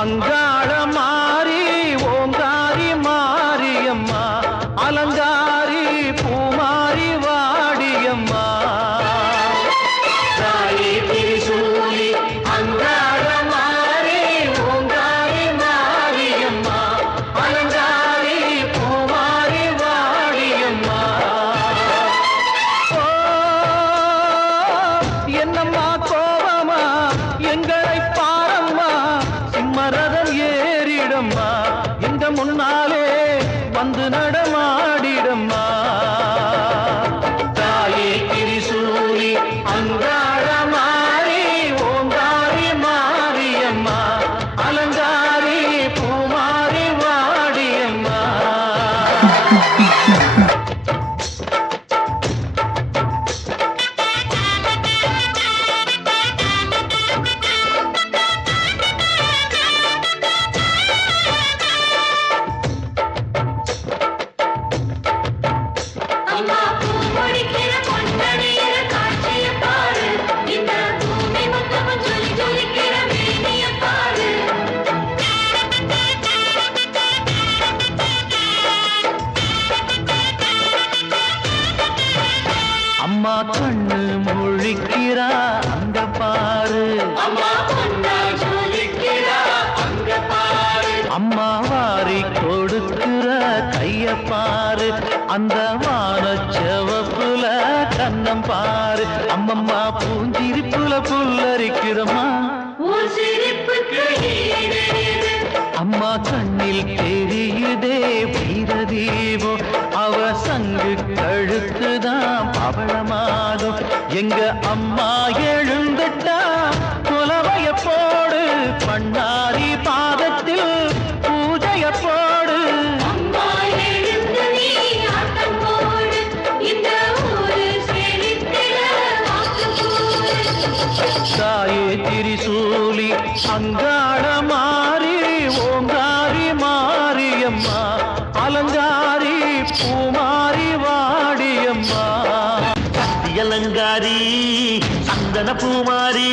அங்காள மாறி ஓங்காரி மாரியம்மா அலங்காரி பூமாரி வாடியம்மா தாயே திரிசூலி அங்காள மாறி ஓங்காரி மாரியம்மா அலங்காரி பூமாரி வாடியம்மா என்னம்மா கோபமா எங்களை பாரம்மா சிம்மரதம் ஏறிடம்மா எங்க முன்னாலே வந்து நடமாடிடம்மா தாயே திரிசூலி அங்காள மாறி ஓங்காரி மாரியம்மா அலங்காரி பூமாரி வாடியம்மா அம்மா கண்ணு முழிக்கிறா அங்க பாரு அம்மா வாரி கொடுக்கிற கைய பாரு அந்த வானச்சவப்புல கண்ணம் பாரு அம்மம்மா பூஞ்சிரிப்புல புல்லரிக்கிறம்மா அம்மா கண்ணில் தெரியுதே வீரதீபம் அவ சங்கு கழுத்துதான் பவளமாகும் எங்க அம்மா எழுந்துட்டா குலவைய போடு பண்ணாரி பாதத்தில் பூஜைய போடு தாயே திரிசூலி அங்காள மாறி ஓங்காரி மாரியம்மா அலங்காரி பூமாரி வாடியம்மா அலங்காரி சந்தன பூமாரி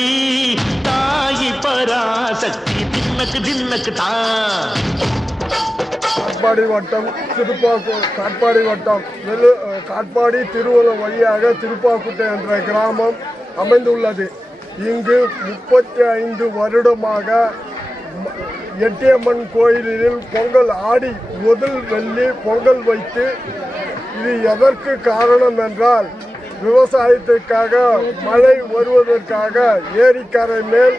தாயி பராசக்தி தின்னக்கு தின்னக்கு தான் காட்பாடி வட்டம் காட்பாடி வட்டம் காட்பாடி திருவள்ளம் வழியாக திருப்பாக்குட்டை என்ற கிராமம் அமைந்துள்ளது. இங்கு 35 வருடமாக எட்டியம்மன் கோயிலில் பொங்கல் ஆடி முதல் வெள்ளி பொங்கல் வைத்து இது எதற்கு காரணம் என்றால் விவசாயத்திற்காக மழை வருவதற்காக ஏரிக்கரை மேல்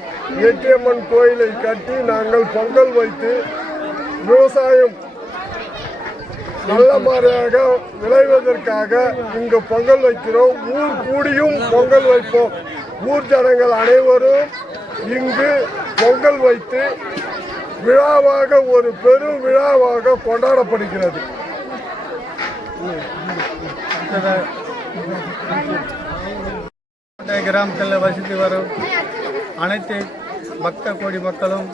எட்டியம்மன் கோயிலை கட்டி நாங்கள் பொங்கல் வைத்து விவசாயம் நல்ல முறையாக விளைவதற்காக இங்கு பொங்கல் வைக்கிறோம். ஊர் கூடியும் பொங்கல் வைப்போம். ஊர் ஜனங்கள் அனைவரும் இங்கு பொங்கல் வைத்து விழாவாக ஒரு பெரும் விழாவாக கொண்டாடப்படுகிறது. கிராமத்தில் வசித்து வரும் அனைத்து பக்த கோடி மக்களும்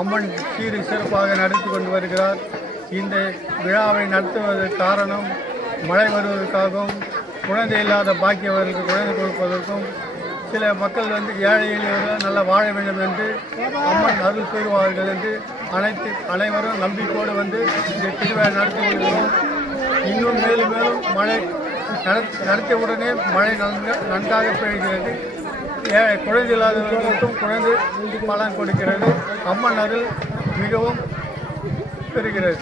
அம்மன் சீரு சிறப்பாக நடத்தி கொண்டு வருகிறார். இந்த விழாவை நடத்துவதற்கு காரணம் மழை வருவதற்காகவும் குழந்தை இல்லாத பாக்கியவர்களுக்கு குழந்தை கொடுப்பதற்கும் சில மக்கள் ஏழை எளியவர்கள் நல்லா வாழ வேண்டும் என்று அம்மன் அருள் பெறுவார்கள் என்று அனைவரும் நம்பிக்கையோடு இந்த திருவிழா நடத்தி வருகிறோம். இன்னும் மேலும் மேலும் மழை நடத்திய உடனே மழை நன்றாக பெய்கிறது. குழந்தை இல்லாதவர்களுக்கும் குழந்தை பலன் கொடுக்கிறது. அம்மன் அருள் மிகவும் பெறுகிறது.